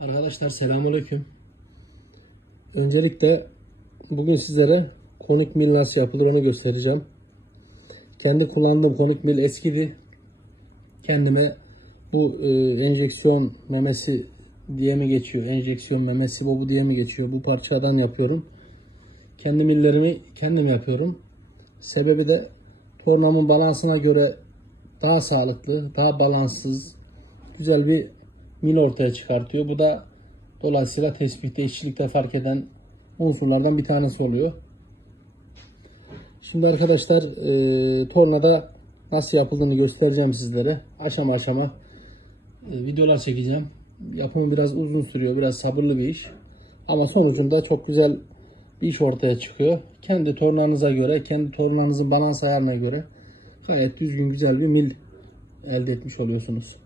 Arkadaşlar selamünaleyküm. Öncelikle bugün sizlere konik mil nasıl yapılır onu göstereceğim. Kendi kullandığım konik mil eskidi. Kendime bu e, enjeksiyon memesi diye mi geçiyor? Enjeksiyon memesi bobu diye mi geçiyor? Bu parçadan yapıyorum. Kendi millerimi kendim yapıyorum. Sebebi de tornamın balansına göre daha sağlıklı, daha balanssız, güzel bir mil ortaya çıkartıyor. Bu da dolayısıyla tespitte, işçilikte fark eden unsurlardan bir tanesi oluyor. Şimdi arkadaşlar e, tornada nasıl yapıldığını göstereceğim sizlere. Aşama aşama e, videolar çekeceğim. Yapımı biraz uzun sürüyor, biraz sabırlı bir iş. Ama sonucunda çok güzel bir iş ortaya çıkıyor. Kendi tornanıza göre, kendi tornanızın balans ayarına göre gayet düzgün güzel bir mil elde etmiş oluyorsunuz.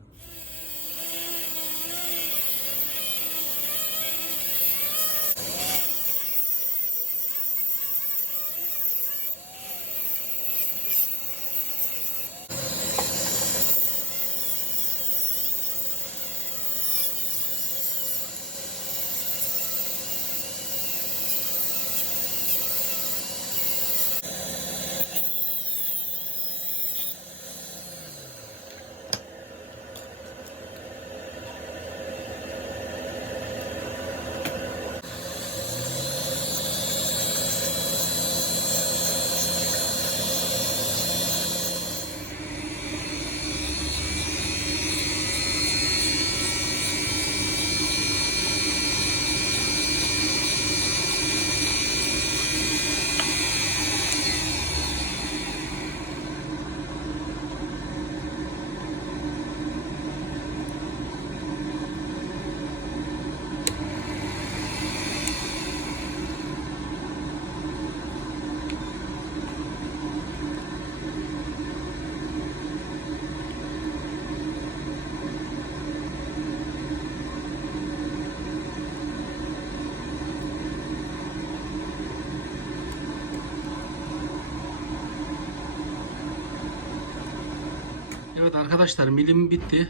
Evet arkadaşlar milim bitti.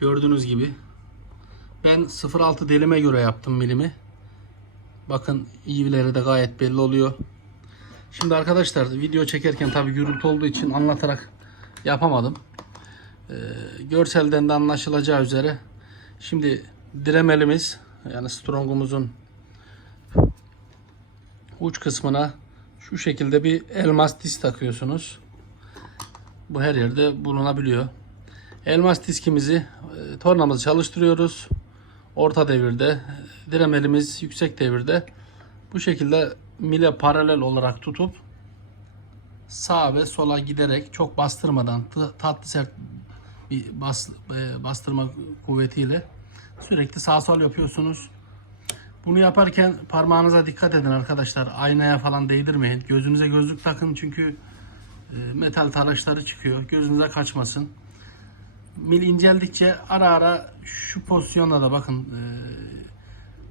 Gördüğünüz gibi. Ben 0.6 delime göre yaptım milimi. Bakın iğneleri de gayet belli oluyor. Şimdi arkadaşlar video çekerken tabi gürültü olduğu için anlatarak yapamadım. Ee, görselden de anlaşılacağı üzere şimdi diremelimiz yani strongumuzun uç kısmına şu şekilde bir elmas disk takıyorsunuz. Bu her yerde bulunabiliyor. Elmas diskimizi e, tornamızı çalıştırıyoruz. Orta devirde, e, diremelimiz yüksek devirde. Bu şekilde mile paralel olarak tutup sağa ve sola giderek çok bastırmadan tatlı sert bir bas, e, bastırma kuvvetiyle sürekli sağ sol yapıyorsunuz. Bunu yaparken parmağınıza dikkat edin arkadaşlar. Aynaya falan değdirmeyin. Gözünüze gözlük takın çünkü metal taraçları çıkıyor. Gözünüze kaçmasın. Mil inceldikçe ara ara şu pozisyonda da bakın e,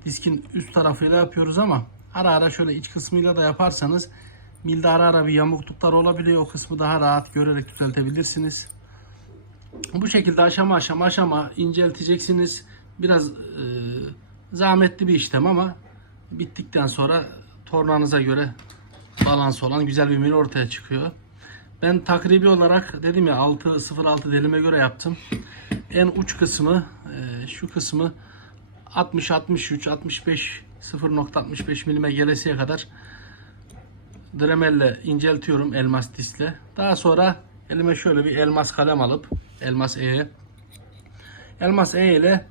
diskin üst tarafıyla yapıyoruz ama ara ara şöyle iç kısmıyla da yaparsanız milde ara ara bir yamukluklar olabiliyor. O kısmı daha rahat görerek düzeltebilirsiniz. Bu şekilde aşama aşama aşama incelteceksiniz. Biraz e, zahmetli bir işlem ama bittikten sonra tornanıza göre balans olan güzel bir mil ortaya çıkıyor. Ben takribi olarak dedim ya 6.06 delime göre yaptım. En uç kısmı e, şu kısmı 60 63 65 0.65 milime gelesiye kadar dremelle inceltiyorum elmas diskle. Daha sonra elime şöyle bir elmas kalem alıp elmas E elmas E ile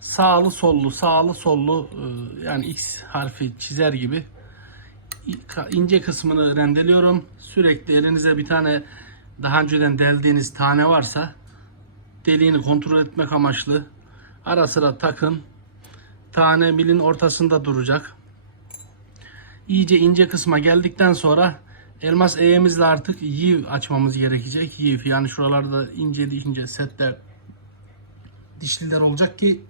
sağlı sollu sağlı sollu e, yani X harfi çizer gibi ince kısmını rendeliyorum. Sürekli elinize bir tane daha önceden deldiğiniz tane varsa deliğini kontrol etmek amaçlı ara sıra takın. Tane milin ortasında duracak. İyice ince kısma geldikten sonra elmas eğimizle artık yiv açmamız gerekecek. Yiv yani şuralarda ince ince setler dişliler olacak ki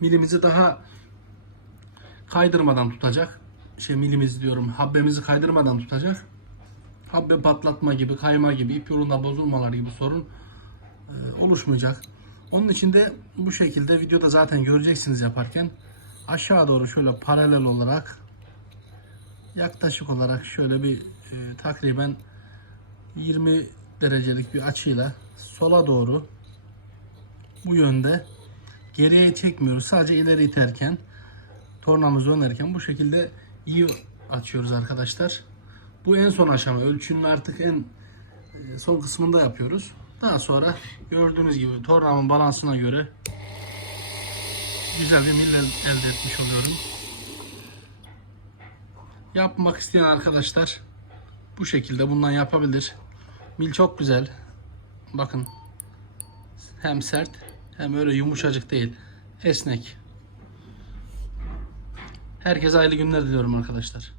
milimizi daha kaydırmadan tutacak. Şey milimiz diyorum habbemizi kaydırmadan tutacak. Habbe patlatma gibi, kayma gibi, ip yolunda bozulmalar gibi sorun e, oluşmayacak. Onun için de bu şekilde videoda zaten göreceksiniz yaparken aşağı doğru şöyle paralel olarak yaklaşık olarak şöyle bir e, takriben 20 derecelik bir açıyla sola doğru bu yönde geriye çekmiyoruz. Sadece ileri iterken tornamız dönerken bu şekilde iyi açıyoruz arkadaşlar. Bu en son aşama. Ölçünün artık en e, son kısmında yapıyoruz. Daha sonra gördüğünüz gibi tornamın balansına göre güzel bir mil el- elde etmiş oluyorum. Yapmak isteyen arkadaşlar bu şekilde bundan yapabilir. Mil çok güzel. Bakın hem sert hem öyle yumuşacık değil. Esnek. Herkese hayırlı günler diliyorum arkadaşlar.